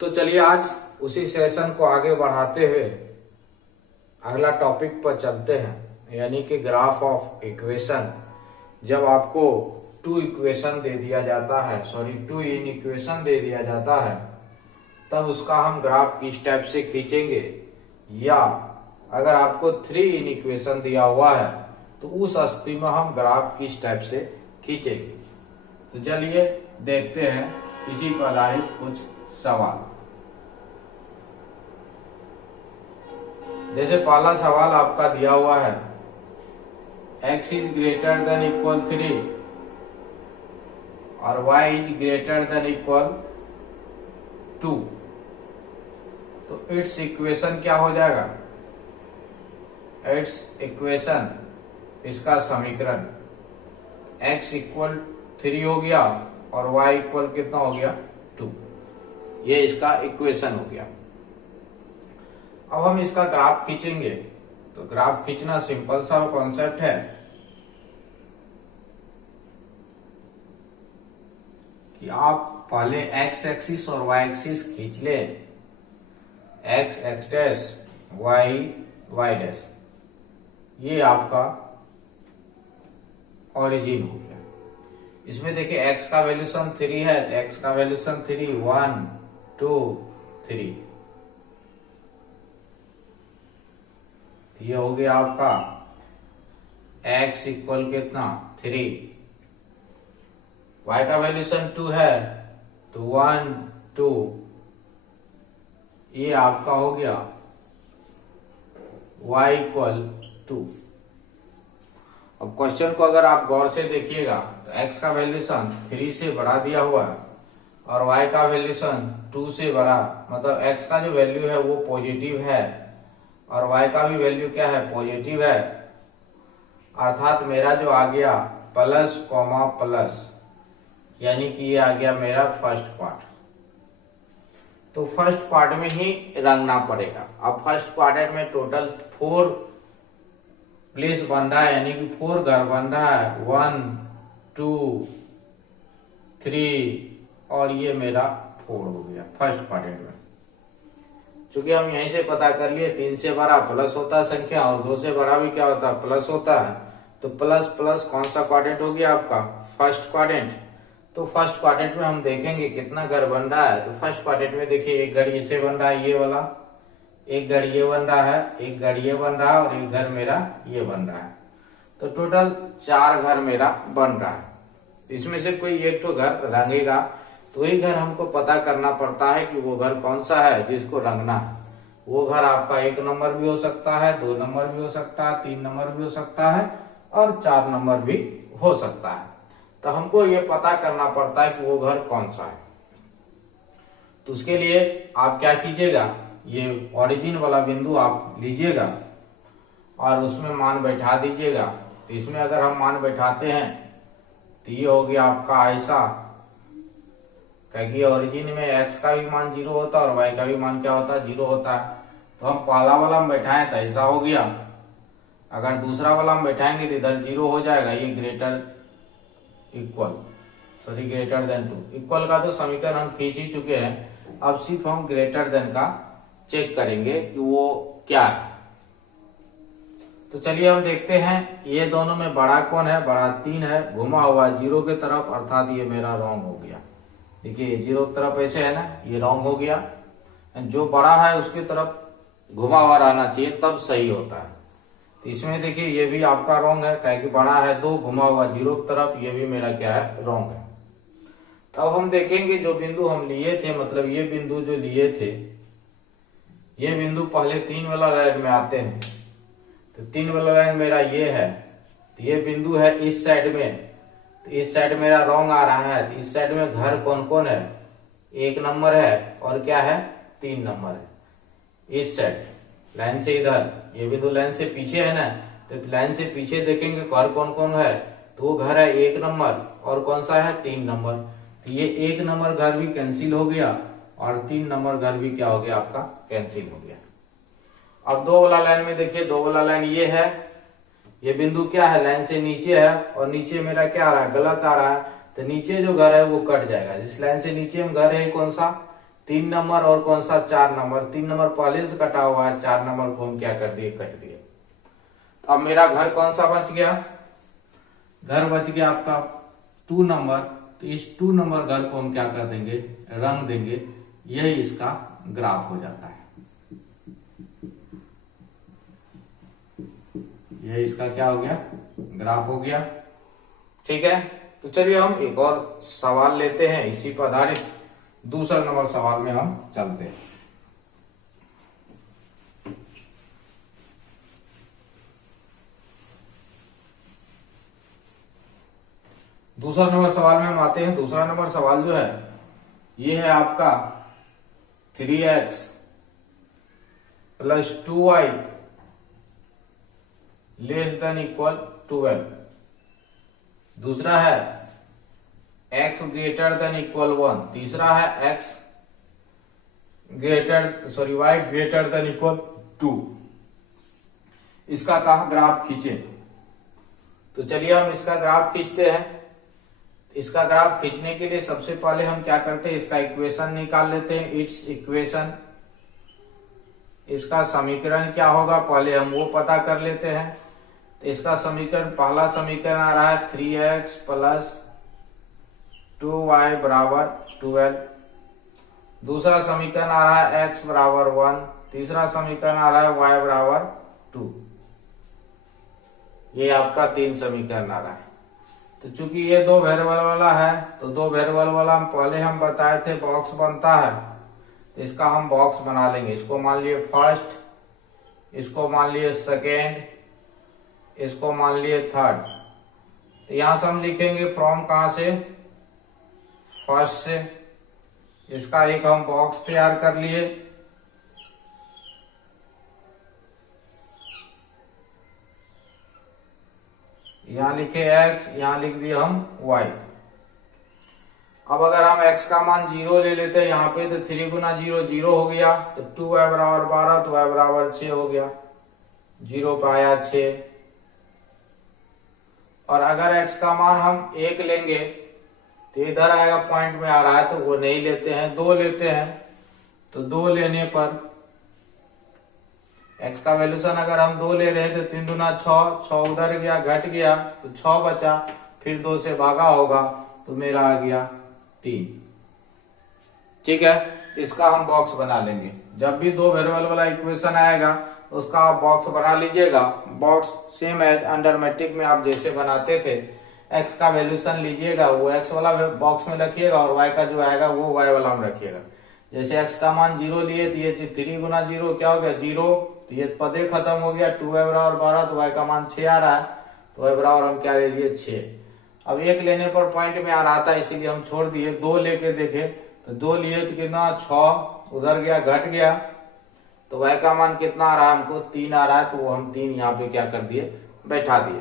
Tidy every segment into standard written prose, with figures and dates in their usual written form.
तो चलिए आज उसी सेशन को आगे बढ़ाते हुए अगला टॉपिक पर चलते हैं, यानी कि ग्राफ ऑफ इक्वेशन। जब आपको टू इक्वेशन दे दिया जाता है, टू इन इक्वेशन दे दिया जाता है, तब उसका हम ग्राफ किस टाइप से खींचेंगे, या अगर आपको थ्री इन इक्वेशन दिया हुआ है तो उस स्थिति में हम ग्राफ किस टाइप से खींचेंगे। तो चलिए देखते हैं इसी पर आधारित कुछ सवाल। जैसे पहला सवाल आपका दिया हुआ है, x is greater than equal 3 और y is greater than equal 2, तो इट्स इक्वेशन क्या हो जाएगा? इट्स इक्वेशन, इसका समीकरण x इक्वल 3 हो गया और y इक्वल कितना हो गया? 2। ये इसका इक्वेशन हो गया। अब हम इसका ग्राफ खींचेंगे। तो ग्राफ खींचना सिंपल सा कॉन्सेप्ट है कि आप पहले x एक्सिस और y एक्सिस खींच ले, x x dash y y dash, ये आपका ओरिजिन हो गया। इसमें देखिए x का वैल्यूशन 3 है, तो x का वैल्यूशन 3, 1 2 3, ये हो गया आपका x इक्वल कितना? 3। y का वैल्यूशन 2 है, तो 1 2, ये आपका हो गया y इक्वल 2। अब क्वेश्चन को अगर आप गौर से देखिएगा तो x का वैल्यूशन 3 से बढ़ा दिया हुआ है और y का वैल्यूशन 2 से बढ़ा, मतलब x का जो वैल्यू है वो पॉजिटिव है और y का भी वैल्यू क्या है? पॉजिटिव है। अर्थात मेरा जो आ गया प्लस कॉमा प्लस, यानी कि ये आ गया मेरा फर्स्ट पार्ट। तो फर्स्ट पार्ट में ही रंगना पड़ेगा। अब फर्स्ट क्वाड्रेंट में टोटल 4 प्लेस बन रहा है, यानी कि 4 घर बन रहा है, 1 2 3 और ये मेरा 4 हो गया फर्स्ट क्वाड्रेंट में। क्योंकि हम यहीं से पता कर लिए 3 से बड़ा प्लस होता है संख्या और 2 से बड़ा भी क्या होता है? प्लस होता है। तो प्लस प्लस कौन सा क्वाड्रेंट हो गया आपका? First quadrant. तो फर्स्ट क्वाड्रेंट में हम देखेंगे कितना घर बन रहा है। तो फर्स्ट क्वाड्रेंट में देखिए एक घर इसे बन रहा है, ये वाला, एक घर ये बन रहा है, एक घर ये बन रहा है और एक घर मेरा ये बन रहा है। तो टोटल 4 घर मेरा बन रहा है। इसमें से कोई एक तो घर रंगेगा, तो वही घर हमको पता करना पड़ता है कि वो घर कौन सा है जिसको रंगना है। वो घर आपका 1 नंबर भी हो सकता है, 2 नंबर भी हो सकता है, 3 नंबर भी हो सकता है और 4 नंबर भी हो सकता है। तो हमको ये पता करना पड़ता है कि वो घर कौन सा है। तो उसके लिए आप क्या कीजिएगा, ये ओरिजिन वाला बिंदु आप लीजिएगा और उसमें मान बैठा दीजिएगा। तो इसमें अगर हम मान बैठाते हैं तो ये हो गया आपका ऐसा, क्योंकि ओरिजिन में x का भी मान 0 होता है और y का भी मान क्या होता है? 0 होता है। तो हम पहला वाला में बैठाएं तो ऐसा हो गया। अगर दूसरा वाला में बैठाएंगे तो इधर 0 हो जाएगा, ये ग्रेटर ग्रेटर देन 2। इक्वल का तो समीकरण हम खींच ही चुके हैं। अब सिर्फ हम ग्रेटर देन का चेक करेंगे कि वो क्या है। तो चलिए हम देखते हैं, ये दोनों में बड़ा कौन है? बड़ा 3 है, घुमा हुआ 0 के तरफ, अर्थात ये मेरा रॉन्ग हो गया। देखिए 0 की तरफ ऐसे है ना, ये रॉन्ग हो गया। जो बड़ा है उसकी तरफ घुमा हुआ रहना चाहिए, तब सही होता है। तो इसमें देखिए ये भी आपका रॉन्ग है, क्या कि बड़ा है 2, घुमा हुआ 0 की तरफ, ये भी मेरा क्या है? रॉन्ग है। तो अब हम देखेंगे जो बिंदु हम लिए थे, मतलब ये बिंदु जो लिए थे, ये बिंदु पहले 3 वाला लाइन में आते हैं। तो 3 वाला लाइन मेरा ये है, तो ये बिंदु है इस साइड में, तो इस साइड मेरा रॉन्ग आ रहा है। तो इस साइड में घर कौन कौन है? 1 नंबर है और क्या है? 3 नंबर है। इस साइड लाइन से इधर, ये भी तो लाइन से पीछे है ना, तो लाइन से पीछे देखेंगे घर कौन कौन है, तो वो घर है 1 नंबर और कौन सा है? 3 नंबर। तो ये 1 नंबर घर भी कैंसिल हो गया और 3 नंबर घर भी क्या हो गया आपका? कैंसिल हो गया। अब 2 वाला लाइन में देखिए, 2 वाला लाइन ये है, ये बिंदु क्या है? लाइन से नीचे है और नीचे मेरा क्या आ रहा है? गलत आ रहा है। तो नीचे जो घर है वो कट जाएगा। जिस लाइन से नीचे में घर है कौन सा? 3 नंबर और कौन सा 4 नंबर, 3 नंबर पहले से कटा हुआ है, 4 नंबर को हम क्या कर दिए, कट दिए। तो अब मेरा घर कौन सा बच गया, घर बच गया आपका 2 नंबर। तो इस 2 नंबर घर को हम क्या कर देंगे, रंग देंगे, यही इसका ग्राफ हो जाता है। यही इसका क्या हो गया, ग्राफ हो गया। ठीक है, तो चलिए हम एक और सवाल लेते हैं, इसी पर आधारित दूसरा नंबर सवाल में हम चलते हैं। दूसरा नंबर सवाल में हम आते हैं। दूसरा नंबर सवाल जो है ये है आपका 3x plus 2y less than equal 12। दूसरा है x ग्रेटर देन इक्वल 1। तीसरा है x y greater than equal 2। इसका कहा ग्राफ खींचे। तो चलिए हम इसका ग्राफ खींचते हैं। इसका ग्राफ खींचने के लिए सबसे पहले हम क्या करते हैं, इसका इक्वेशन निकाल लेते हैं। इट्स इक्वेशन, इसका समीकरण क्या होगा पहले हम वो पता कर लेते हैं। तो इसका समीकरण, पहला समीकरण आ रहा है 3x प्लस 2y बराबर 12। दूसरा समीकरण आ रहा है x बराबर 1। तीसरा समीकरण आ रहा है y बराबर 2। ये आपका 3 समीकरण आ रहा है। तो चूंकि ये 2 वेरिएबल वाला है, तो 2 वेरिएबल वाला पहले हम बताए थे बॉक्स बनता है। तो इसका हम बॉक्स बना लेंगे। इसको मान लिए फर्स्ट, इसको मान लिए सेकेंड, इसको मान लिए थर्ड। तो यहां से हम लिखेंगे फ्रॉम कहां से, फर्स्ट से। इसका एक हम बॉक्स तैयार कर लिए। यहां लिखे x, यहां लिख दिए हम y। अब अगर हम x का मान 0 ले लेते हैं यहाँ पे, तो 3 गुना 0 0 हो गया। तो 2y बराबर 12, तो y बराबर 6 हो गया। 0 पाया 6। और अगर x का मान हम 1 लेंगे तो इधर आएगा, पॉइंट में आ रहा है तो वो नहीं लेते हैं, 2 लेते हैं। तो 2 लेने पर x का वैल्यूशन अगर हम 2 ले रहे हैं तो 3 दूना 6, 6 उधर गया, घट गया तो 6 बचा, फिर 2 से भागा होगा तो मेरा आ गया 3। ठीक है, इसका हम बॉक्स बना लेंगे। जब भी 2 वेरिएबल वाला इक्वेशन आएगा उसका आप बॉक्स बना लीजिएगा। Box same as under matrix में आप जैसे बनाते थे, x का वैल्यूशन लीजिएगा, वो x वाला बॉक्स में रखिएगा और y का जो आएगा वो y वाला में रखिएगा। जैसे x का मान 0 लिए तो ये 3 गुना 0 क्या हो गया, 0। तो ये पदे खत्म हो गया। 2y बराबर 12, तो y का मान 6 आ रहा है, तो y बराबर हम क्या ले लिए, 6। अब 1 लेने पर पॉइंट में आ रहा था, इसीलिए हम छोड़ दिए। 2 लेके देखे तो 2 लिए तो कितना, 6 उधर गया, घट गया, तो y का मान कितना आ रहा है हमको, 3 आ रहा है। तो वो हम 3 यहाँ पे क्या कर दिए, बैठा दिए।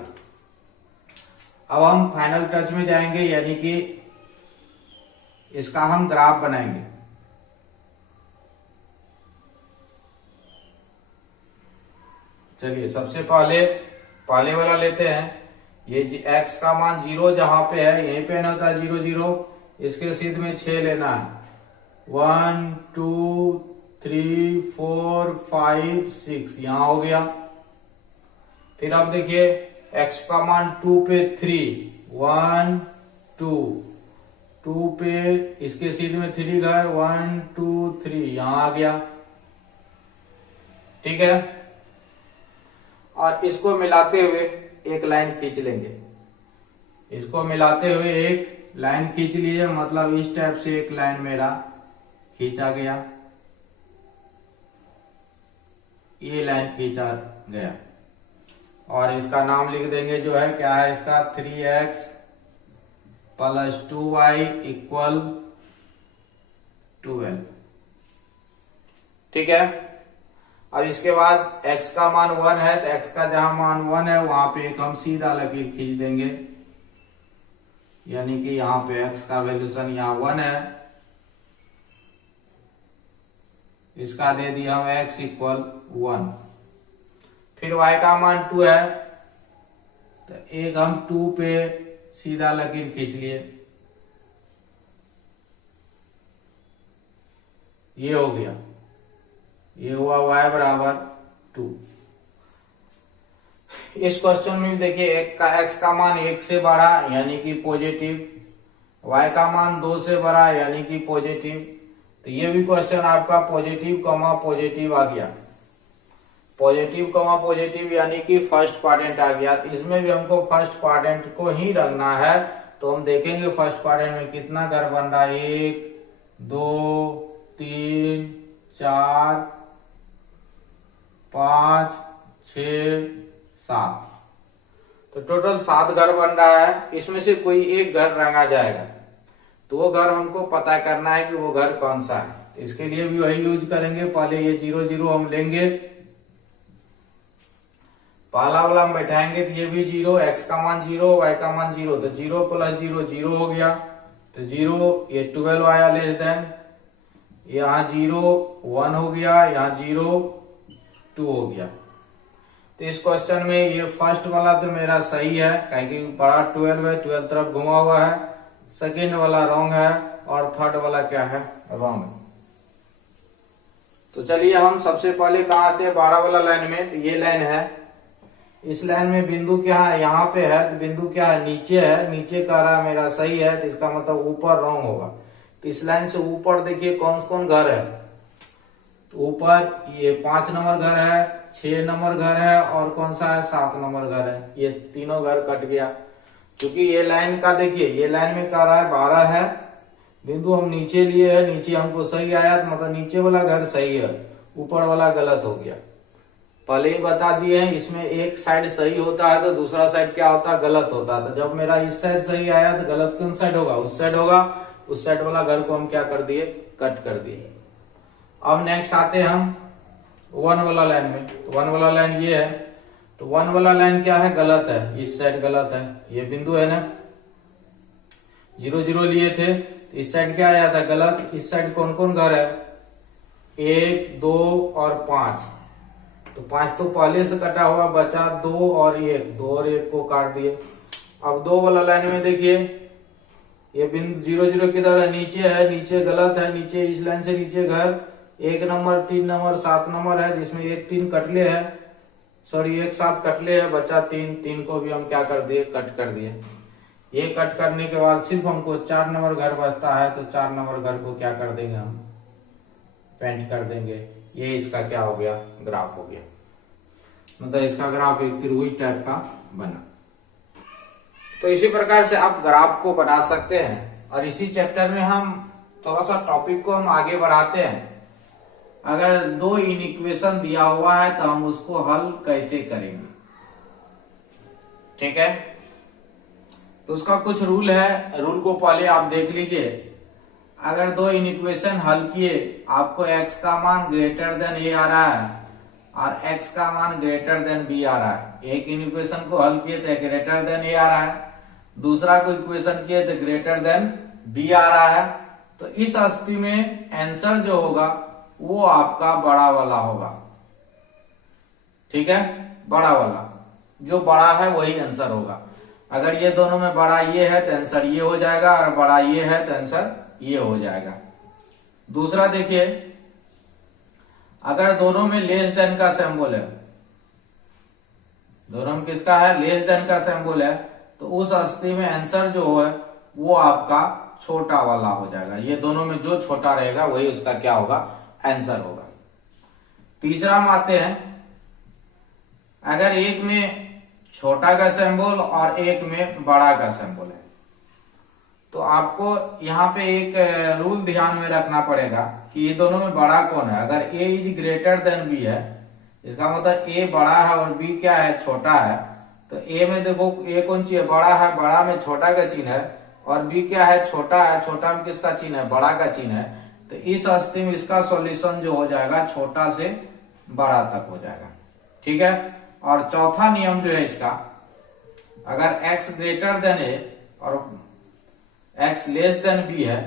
अब हम फाइनल टच में जाएंगे, यानी कि इसका हम ग्राफ बनाएंगे। चलिए सबसे पहले वाला लेते हैं। ये x का मान 0 जहां पे है, यहीं पे ना होता है 0 0, इसके सीध में 6 लेना है। 1 2 3 4 5 6 यहां हो गया। फिर अब देखिए x का मान 2 पे 3, 1 2, 2 पे इसके सीध में 3 घर, 1 2 3 यहां आ गया। ठीक है, और इसको मिलाते हुए एक लाइन खींच लेंगे। इसको मिलाते हुए एक लाइन खींच लीजिए, मतलब इस टाइप से एक लाइन मेरा खींचा गया, ये लाइन खींचा गया। और इसका नाम लिख देंगे, जो है क्या है इसका, 3x प्लस 2y इक्वल 12। ठीक है, अब इसके बाद x का मान 1 है, तो x का जहां मान 1 है वहां पे एक हम सीधा लकीर खींच देंगे, यानी कि यहाँ पे x का वैल्यूशन यहाँ 1 है, इसका दे दिया हम x इक्वल 1। फिर y का मान 2 है, तो एक हम 2 पे सीधा लकीर खींच लिए। ये हो गया, ये हुआ y बराबर 2। इस क्वेश्चन में देखिए x का मान 1 से बड़ा यानी कि पॉजिटिव, y का मान 2 से बड़ा यानी कि पॉजिटिव। तो ये भी क्वेश्चन आपका पॉजिटिव कॉमा पॉजिटिव आ गया, पॉजिटिव कॉमा पॉजिटिव यानी कि फर्स्ट क्वाड्रेंट आ गया। तो इसमें भी हमको फर्स्ट क्वाड्रेंट को ही रखना है। तो हम देखेंगे फर्स्ट क्वाड्रेंट में कितना घर बन रहा है, 1 2 3 4 5 6 7, तो टोटल 7 घर बन रहा है। इसमें से कोई एक घर रंगा जाएगा, तो वो घर हमको पता करना है कि वो घर कौन सा है। तो इसके लिए भी वही यूज करेंगे। पहले ये 0 0 हम लेंगे, पहला वाला हम बैठाएंगे तो ये भी 0, x का मान 0 y का मान 0, तो 0 प्लस 0 0 हो गया। तो 0 ये 12 आया लेस देन, यहाँ 0 1 हो गया, यहाँ 0 2 हो गया। तो इस क्वेश्चन में ये फर्स्ट वाला तो मेरा सही है, क्योंकि बड़ा 12 है, 12 तरफ घुमा हुआ है। सेकेंड वाला रॉन्ग है और थर्ड वाला क्या है, रॉन्ग है। तो चलिए हम सबसे पहले कहाँ आते हैं, 12 वाला लाइन में। तो ये लाइन है, इस लाइन में बिंदु क्या है, यहाँ पे है। तो बिंदु क्या है, नीचे है, नीचे कह रहा है मेरा सही है, तो इसका मतलब ऊपर रॉन्ग होगा। तो इस लाइन से ऊपर देखिए कौन कौन घर है। तो ऊपर ये 5 नंबर घर है, 6 नंबर घर है और कौन सा है, 7 नंबर घर है। ये तीनों घर कट गया, क्योंकि ये लाइन का देखिए, ये लाइन में कह रहा है 12 है, बिंदु हम नीचे लिए है, नीचे हमको सही आया, तो मतलब नीचे वाला घर सही है, ऊपर वाला गलत हो गया। पहले ही बता दिए हैं, इसमें एक साइड सही होता है तो दूसरा साइड क्या होता है, गलत होता है। तो जब मेरा इस साइड सही आया तो गलत कौन साइड होगा, उस साइड होगा। उस साइड वाला घर को हम क्या कर दिए, कट कर दिए। अब नेक्स्ट आते हैं हम 1 वाला लाइन में। तो 1 वाला लाइन ये है, तो 1 वाला लाइन क्या है, गलत है, इस साइड गलत है। ये बिंदु है ना, 0 0 लिए थे, तो इस साइड क्या आया था, गलत। इस साइड कौन कौन घर है, 1 2 और 5। तो 5 तो पहले से कटा हुआ, बचा 2 और 1, 2 और 1 को काट दिए। अब 2 वाला लाइन में देखिए, ये बिंदु 0 0 किधर है, नीचे है, नीचे गलत है, नीचे इस लाइन से नीचे घर 1 नंबर 3 नंबर 7 नंबर है, जिसमें 1 3 कटले है, सॉरी 1 7 कटले है, बचा 3, 3 को भी हम क्या कर दिए, कट कर दिए। ये कट करने के बाद सिर्फ हमको 4 नंबर घर बचता है, तो 4 नंबर घर को क्या कर देंगे, हम पेंट कर देंगे। ये इसका क्या हो गया, ग्राफ हो गया। मतलब इसका ग्राफ एक त्रिभुज टाइप का बना। तो इसी प्रकार से आप ग्राफ को बना सकते हैं। और इसी चैप्टर में हम थोड़ा सा टॉपिक को हम आगे बढ़ाते हैं। अगर 2 इक्वेशन दिया हुआ है तो हम उसको हल कैसे करेंगे, ठीक है। तो उसका कुछ रूल है, रूल को पहले आप देख लीजिए। अगर 2 इक्वेशन हल किए, आपको x का मान ग्रेटर देन a आ रहा है और x का मान ग्रेटर देन b आ रहा है। एक इक्वेशन को हल किए तो ग्रेटर देन a आ रहा है, दूसरा को इक्वेशन किए तो ग्रेटर देन b आ रहा है। तो इस स्थिति में आंसर जो होगा वो आपका बड़ा वाला होगा, ठीक है। बड़ा वाला जो बड़ा है वही आंसर होगा। अगर ये दोनों में बड़ा ये है तो आंसर ये हो जाएगा, और बड़ा ये है तो आंसर ये हो जाएगा। दूसरा देखिए, अगर दोनों में लेस देन का सिंबल है, दोनों में किसका है, लेस देन का सिंबल है, तो उस स्थिति में आंसर जो है वो आपका छोटा वाला हो जाएगा। ये दोनों में जो छोटा रहेगा वही उसका क्या होगा, आंसर होगा। तीसरा हम आते हैं, अगर एक में छोटा का सिंबल और एक में बड़ा का सिंबल है, तो आपको यहाँ पे एक रूल ध्यान में रखना पड़ेगा कि ये दोनों में बड़ा कौन है। अगर a is greater than b है, इसका मतलब a बड़ा है और b क्या है, छोटा है। तो a में देखो a कौन सी है, बड़ा है, बड़ा में छोटा का चिन्ह है, और b क्या है, छोटा है, छोटा में किसका चिन्ह है, बड़ा का चिन्ह है। तो इस स्थिति में इसका सॉल्यूशन जो हो जाएगा छोटा से बड़ा तक हो जाएगा, ठीक है। और चौथा नियम जो है इसका, अगर x ग्रेटर देन a और x लेस देन b है,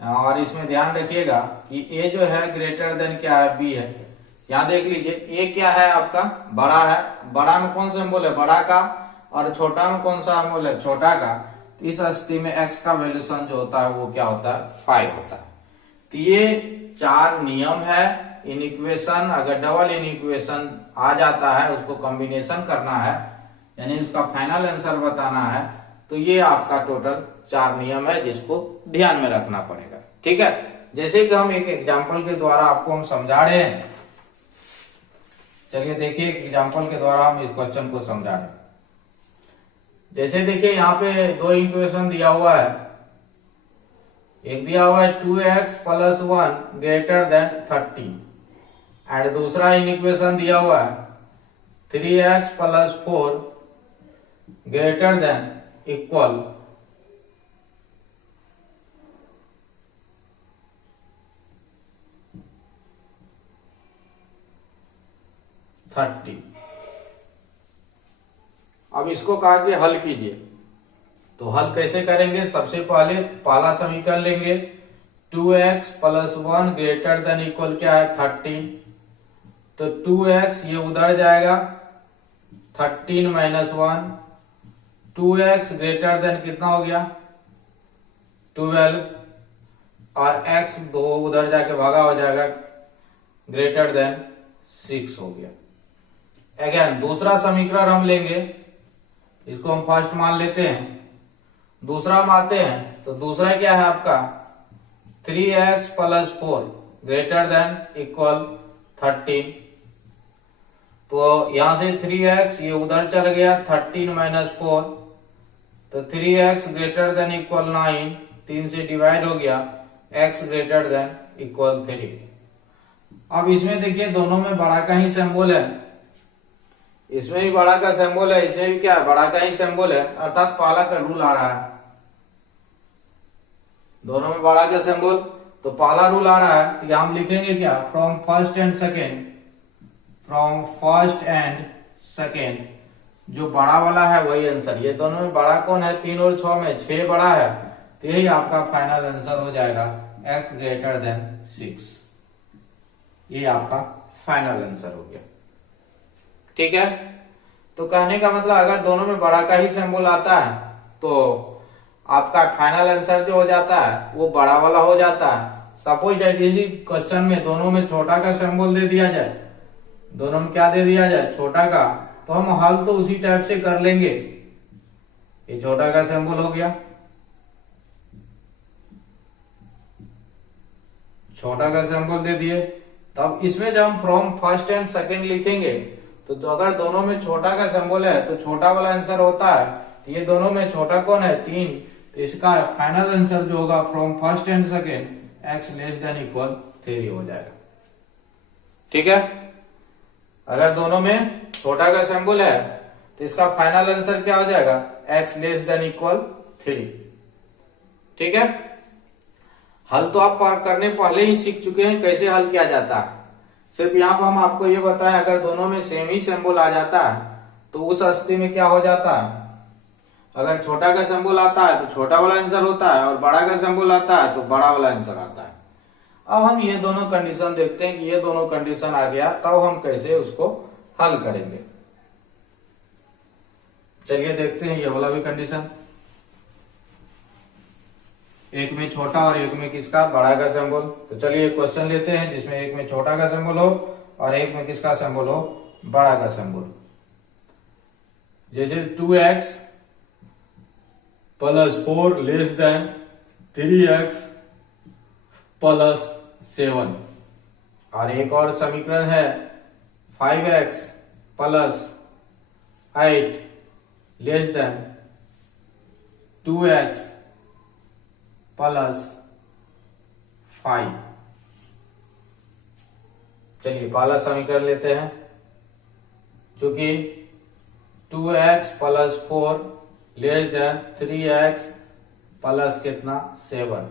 और इसमें ध्यान रखिएगा कि a जो है ग्रेटर देन क्या है, b है। यहाँ देख लीजिए a क्या है आपका, बड़ा है, बड़ा में कौन सा सिंबल है, बड़ा का, और छोटा में कौन सा सिंबल है, छोटा का। तो इस स्थिति में x का वैल्यूशन जो होता है वो क्या होता है, 5 होता है। तो ये 4 नियम है इन इक्वेशन। अगर डबल इन इक्वेशन आ जाता है, उसको कॉम्बिनेशन करना है, यानी उसका फाइनल आंसर बताना है, तो ये आपका टोटल 4 नियम है जिसको ध्यान में रखना पड़ेगा। ठीक है, जैसे कि हम एक एग्जांपल के द्वारा आपको हम समझा रहे हैं। चलिए देखिए, एग्जांपल के द्वारा हम इस क्वेश्चन को समझा रहे हैं। जैसे देखिए यहाँ पे 2 इक्वेशन दिया हुआ है। एक दिया हुआ है 2x + 1 ग्रेटर देन 30 एंड दूसरा इक्वेशन दिया हुआ है 3x + 4 ग्रेटर देन इक्वल 30। अब इसको कहा कि हल कीजिए, तो हल कैसे करेंगे? सबसे पहले पहला समीकरण लेंगे 2x + 1 ग्रेटर देन इक्वल क्या है 30। तो 2x ये उधर जाएगा 13 - 1, 2x ग्रेटर देन कितना हो गया 12 और x 2 उधर जाके भागा हो जाएगा ग्रेटर देन 6 हो गया। अगेन दूसरा समीकरण हम लेंगे, इसको हम फर्स्ट मान लेते हैं, दूसरा मानते हैं। तो दूसरा क्या है आपका 3x + 4 ग्रेटर देन इक्वल 13। तो यहां से 3x ये उधर चल गया 13 - 4, तो 3x ग्रेटर देन इक्वल 9, 3 से डिवाइड हो गया, x ग्रेटर देन इक्वल 3। अब इसमें देखिए दोनों में बड़ा का ही सिंबल है, इसमें भी बड़ा का सिंबल है, इसमें भी क्या है बड़ा का ही सिंबल है, अर्थात पहला का रूल आ रहा है। दोनों में बड़ा का सिंबल, तो पहला रूल आ रहा है, तो हम लिखेंगे क्या फ्रॉम फर्स्ट एंड सेकेंड, जो बड़ा वाला है वही आंसर। ये दोनों में बड़ा कौन है 3 और 6 में 6 बड़ा है, तो यही आपका फाइनल आंसर हो जाएगा x ग्रेटर देन 6। ये आपका फाइनल आंसर हो गया। ठीक है, तो कहने का मतलब अगर दोनों में बड़ा का ही सिंबल आता है तो आपका फाइनल आंसर जो हो जाता है वो बड़ा वाला हो जाता है। सपोज इसी क्वेश्चन में दोनों में छोटा का सिंबल दे दिया जाए, दोनों में क्या दे दिया जाए छोटा का, तो हम हल तो उसी टाइप से कर लेंगे। ये छोटा का सिंबल हो गया, छोटा का सिंबल दे दिए। तब इसमें जब हम फ्रॉम फर्स्ट एंड सेकेंड लिखेंगे तो अगर दोनों में छोटा का सिंबल है तो छोटा वाला आंसर होता है। तो ये दोनों में छोटा कौन है 3, तो इसका फाइनल आंसर जो होगा from first and second x less than equal 3 हो जाएगा। ठीक है, अगर दोनों में छोटा का सिंबल है तो इसका फाइनल आंसर क्या हो जाएगा x लेस देन इक्वल 3। ठीक है, हल तो आप करने पहले ही सीख चुके हैं कैसे हल किया जाता है। सिर्फ यहाँ पर हम आपको ये बताएं अगर दोनों में सेम ही सिंबल आ जाता है तो उस स्थिति में क्या हो जाता है, अगर छोटा का सिंबल आता है तो छोटा वाला आंसर होता है और बड़ा का सिंबल आता है तो बड़ा वाला आंसर आता है। अब हम ये दोनों कंडीशन देखते हैं कि ये दोनों कंडीशन आ गया तब हम कैसे उसको हल करेंगे। चलिए देखते हैं ये वाला भी कंडीशन, एक में छोटा और एक में किसका बड़ा का सिंबल। तो चलिए क्वेश्चन लेते हैं जिसमें एक में छोटा का सिंबल हो और एक में किसका सिंबल हो बड़ा का सिंबल। जैसे 2x + 4 लेस देन 3x + 7, और एक और समीकरण है 5x + 8 लेस देन 2x + 5। चलिए पहला समीकरण लेते हैं, चूंकि 2x + 4 लेस देन 3x + कितना 7,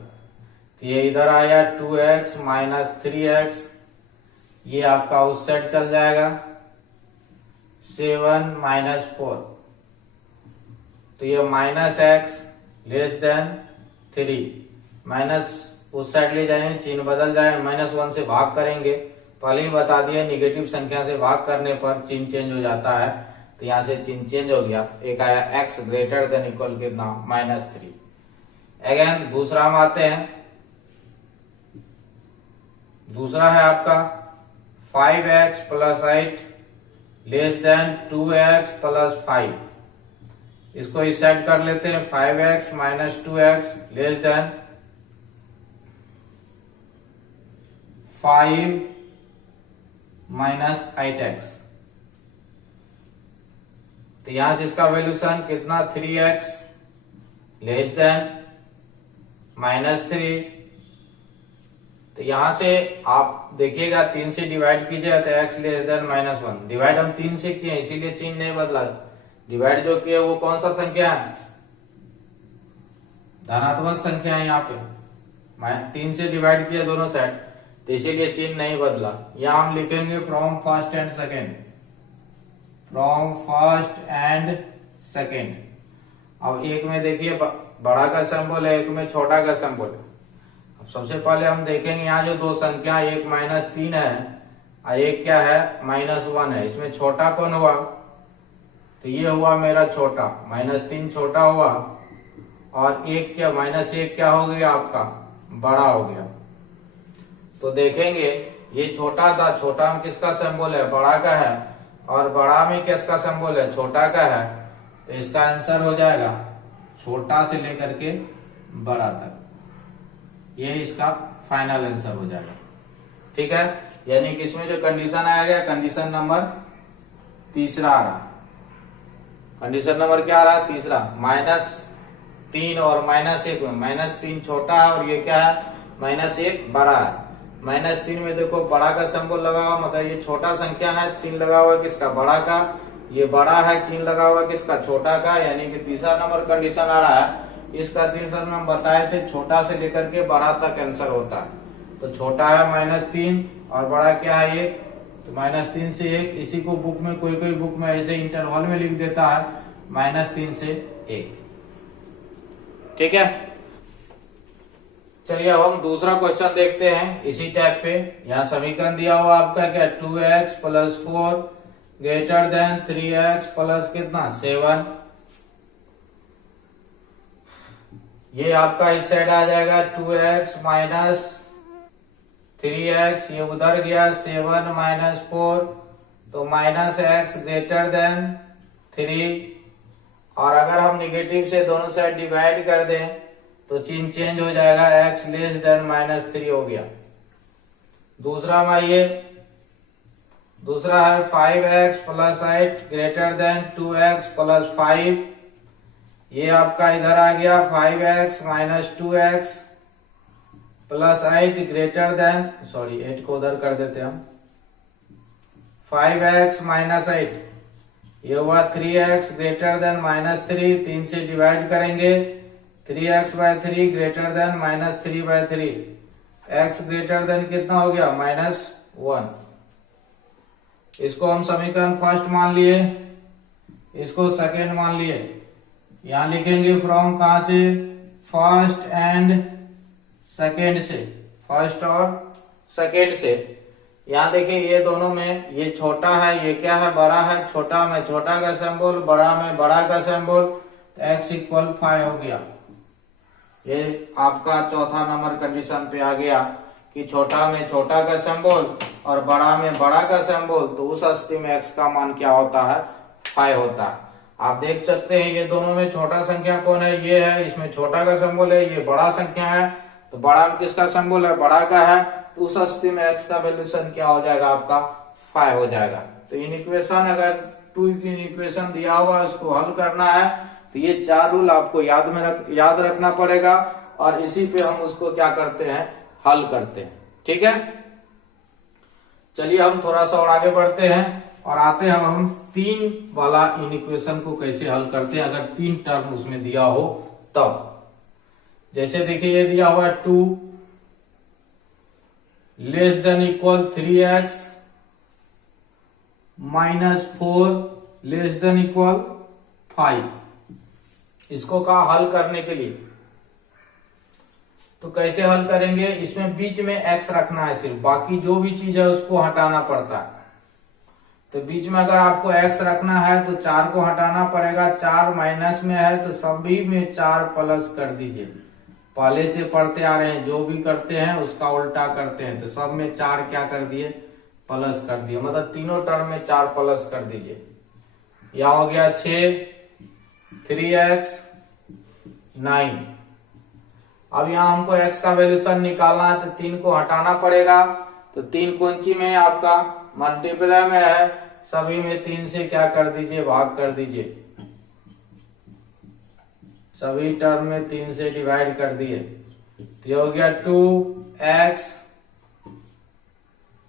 तो ये इधर आया 2x - 3x, ये आपका उस साइड चल जाएगा 7 - 4, तो ये -x लेस देन 3, माइनस उस साइड ले जाएंगे चिन्ह बदल जाए, -1 से भाग करेंगे। पहले ही बता दिया नेगेटिव संख्या से भाग करने पर चिन्ह चेंज हो जाता है, तो यहां से चिन्ह चेंज हो गया। एक आया x ग्रेटर देन इक्वल कितना -3। अगेन दूसरा हम आते हैं दूसरा है आपका 5x plus 8 less than 2x plus 5। इसको इस साइड कर लेते हैं, 5x minus 2x less than 5 minus 8x। तो यहां से इसका वैल्यूशन कितना, 3x लेस देन -3। तो यहां से आप देखिएगा 3 से डिवाइड कीजिए तो x लेस देन -1। डिवाइड हम 3 से किए इसीलिए चिन्ह नहीं बदला। डिवाइड जो किए वो कौन सा संख्या है, धनात्मक संख्या है। यहाँ पे 3 से डिवाइड किया दोनों साइड, तो इसीलिए चिन्ह नहीं बदला। यहां हम लिखेंगे from first and second, from first and second. अब एक में देखिए बड़ा का सिंबल है, एक में छोटा का सिंबल है। अब सबसे पहले हम देखेंगे यहाँ जो दो संख्या, एक -3 है और एक क्या है -1 है। इसमें छोटा कौन हुआ, तो ये हुआ मेरा छोटा, -3 छोटा हुआ और एक क्या -1 क्या हो गया आपका बड़ा हो गया। तो देखेंगे ये छोटा था, छोटा में किसका सिंबल है, बड़ा का है, और बड़ा में किसका सिंबल है, छोटा का है। तो इसका आंसर हो जाएगा छोटा से लेकर के बड़ा तक। ये इसका फाइनल आंसर हो जाएगा। ठीक है, यानी कि इसमें जो कंडीशन आया गया, कंडीशन नंबर तीसरा आ रहा। कंडीशन नंबर क्या आ रहा, तीसरा। -3 और -1 में -3 छोटा है और ये क्या है -1 बड़ा है। -3 में देखो बड़ा का सिंबल लगा हुआ, मतलब ये छोटा संख्या है, चिन्ह लगा हुआ किसका, बड़ा का। ये बड़ा है, चिन्ह लगा हुआ किसका, छोटा का। यानी कि तीसरा नंबर कंडीशन आ रहा है। इसका तीसरा में हम बताए थे छोटा से लेकर के बड़ा तक आंसर होता है। तो छोटा है -3 और बड़ा क्या है 1, तो -3 से 1। इसी को बुक में कोई कोई बुक में ऐसे इंटरवल में लिख देता है, -3 से 1। ठीक है, चलिए अब हम दूसरा क्वेश्चन देखते हैं इसी टाइप पे। यहाँ समीकरण दिया हुआ आपका क्या, 2x plus 4 greater than 3x plus कितना 7। ये आपका इस साइड आ जाएगा 2x माइनस 3x, ये उधर गया 7 माइनस 4, तो -x ग्रेटर देन 3। और अगर हम निगेटिव से दोनों साइड डिवाइड कर दें तो चिन्ह चेंज हो जाएगा, x लेस देन -3 हो गया। दूसरा में ये दूसरा है 5x plus 8 greater than 2x plus 5। ये आपका इधर आ गया 5x minus 2x plus 8 greater than, sorry 8 को उधर कर देते हम, 5x माइनस 8। ये हुआ 3x ग्रेटर देन -3, 3 से डिवाइड करेंगे, 3x/3 greater than -3/3। x greater than कितना हो गया -1। इसको हम समीकरण फर्स्ट मान लिए, इसको सेकेंड मान लिए। यहां लिखेंगे फ्रॉम कहां से, फर्स्ट एंड सेकेंड से, फर्स्ट और सेकेंड से। यहाँ देखिए ये दोनों में ये छोटा है, ये क्या है बड़ा है। छोटा में छोटा का सिंबल, बड़ा में बड़ा का सिंबल, तो x = 5 हो गया। ये आपका चौथा नंबर कंडीशन पे आ गया कि छोटा में छोटा का सिंबल और बड़ा में बड़ा का सिंबल, तो उस स्थिति में x का मान क्या होता है 5 होता है। आप देख सकते हैं ये दोनों में छोटा संख्या कौन है, ये है, इसमें छोटा का सिंबल है, ये बड़ा संख्या है, तो बड़ा में किसका सिंबल है, बड़ा का है। तो उस स्थिति में x का वैल्यूशन क्या हो जाएगा आपका 5 हो जाएगा। तो इन इक्वेशन अगर 2 की इक्वेशन दिया हुआ उसको हल करना है तो ये 4 रूल आपको याद रखना पड़ेगा और इसी पे हम उसको क्या करते हैं, हल करते हैं। ठीक है, चलिए हम थोड़ा सा और आगे बढ़ते हैं और आते हैं हम 3 वाला इन इक्वेशन को कैसे हल करते हैं अगर 3 टर्म उसमें दिया हो तब। जैसे देखिए ये दिया हुआ है 2 less than equal 3x minus 4 less than equal 5। इसको कहा हल करने के लिए, तो कैसे हल करेंगे, इसमें बीच में x रखना है सिर्फ, बाकी जो भी चीज है उसको हटाना पड़ता है। तो बीच में अगर आपको x रखना है तो 4 को हटाना पड़ेगा, 4 माइनस में है तो सभी में 4 प्लस कर दीजिए, पहले से पढ़ते आ रहे हैं, जो भी करते हैं उसका उल्टा करते हैं। तो सब में 4 क्या कर दिए, प्लस कर दिए, मतलब तीनों टर्म में 4 प्लस कर दीजिए। यह हो गया 6, 3x 9। अब यहाँ हमको x का वैल्यूशन निकालना है, तो 3 को हटाना पड़ेगा। तो 3 कौंची में आपका मल्टीप्लाई में है, सभी में 3 से क्या कर दीजिए, भाग कर दीजिए। सभी टर्म में 3 से डिवाइड कर दिए। तो ये हो गया 2x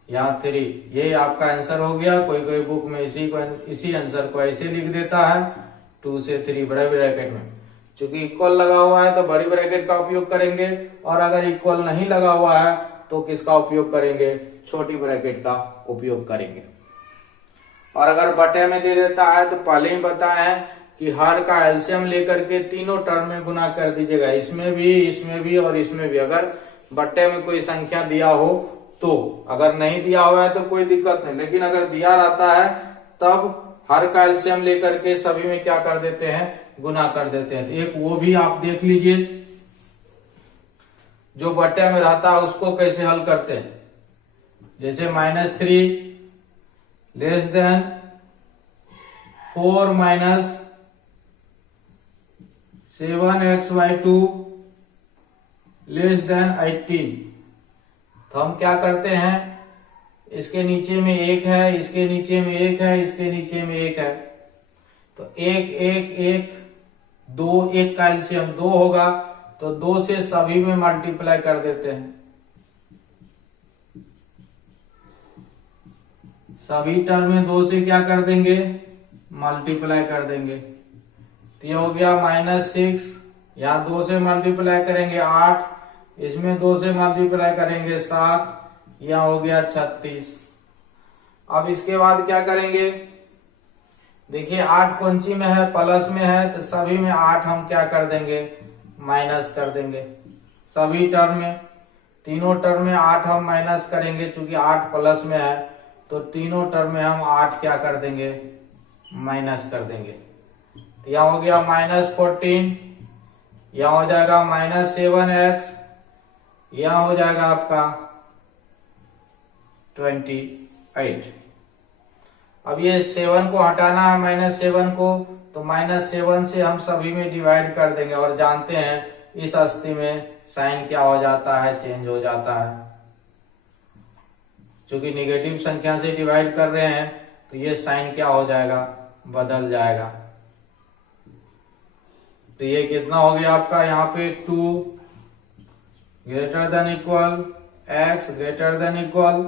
यहाँ 3। ये आपका आंसर हो गया। कोई कोई बुक में इसी आंसर को ऐसे लिख देता है, 2 से 3 बड़े ब्रैकेट में। चूंकि इक्वल लगा हुआ है तो बड़ी ब्रैकेट का उपयोग करेंगे, और अगर इक्वल नहीं लगा हुआ है तो किसका उपयोग करेंगे, छोटी ब्रैकेट का उपयोग करेंगे। और अगर बटे में दे देता है तो पहले ही बताया है कि हर का एलसीएम लेकर के तीनों टर्म में गुना कर दीजिएगा, इसमें भी और इसमें भी। अगर बट्टे में कोई संख्या दिया हो तो, अगर नहीं दिया हुआ है तो कोई दिक्कत नहीं, लेकिन अगर दिया रहता है तब हर का एलसीएम लेकर के सभी में क्या कर देते हैं, गुना कर देते हैं। तो एक वो भी आप देख लीजिए, जो बट्टे में रहता है उसको कैसे हल करते हैं। जैसे -3 less than 4 minus 7x/2 less than 18। तो हम क्या करते हैं, इसके नीचे में 1 है, इसके नीचे में 1 है, इसके नीचे में 1 है, तो 1 1 1 2, 1 का एलसीएम 2 होगा, तो 2 से सभी में मल्टीप्लाई कर देते हैं। सभी टर्म में 2 से क्या कर देंगे, मल्टीप्लाई कर देंगे। तो ये हो गया -6, यहाँ 2 से मल्टीप्लाई करेंगे 8, इसमें 2 से मल्टीप्लाई करेंगे 7, यह हो गया 36। अब इसके बाद क्या करेंगे, देखिए 8 कौंची में है, प्लस में है, तो सभी में 8 हम क्या कर देंगे, माइनस कर देंगे। सभी टर्म में, तीनों टर्म में 8 हम माइनस करेंगे, चूंकि 8 प्लस में है तो तीनों टर्म में हम 8 क्या कर देंगे, माइनस कर देंगे। तो यह हो गया -14, यह हो जाएगा -7x, यह हो जाएगा आपका 28। अब ये 7 को हटाना है, -7 को, तो -7 से हम सभी में डिवाइड कर देंगे, और जानते हैं इस स्थिति में साइन क्या हो जाता है, चेंज हो जाता है। क्योंकि निगेटिव संख्या से डिवाइड कर रहे हैं तो ये साइन क्या हो जाएगा, बदल जाएगा। तो ये कितना हो गया आपका, यहाँ पे 2 greater than equal x greater than equal,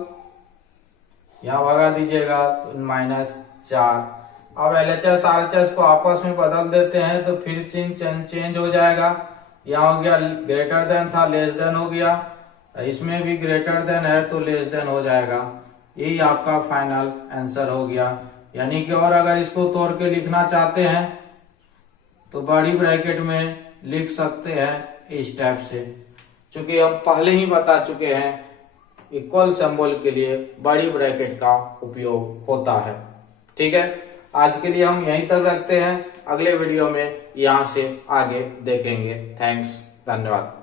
यहाँ भगा दीजिएगा तो -4। अब LHS RHS को आपस में बदल देते हैं तो फिर चेंज हो जाएगा। यहाँ हो गया ग्रेटर देन था, लेस देन हो गया, इसमें भी ग्रेटर देन है तो लेस देन हो जाएगा। यही आपका फाइनल आंसर हो गया। यानी कि और अगर इसको तोड़ के लिखना चाहते हैं तो बड़ी ब्रैकेट में लिख सकते हैं इस टाइप से, क्योंकि हम पहले ही बता चुके हैं इक्वल सिंबल के लिए बड़ी ब्रैकेट का उपयोग होता है। ठीक है, आज के लिए हम यहीं तक रखते हैं, अगले वीडियो में यहाँ से आगे देखेंगे। थैंक्स, धन्यवाद।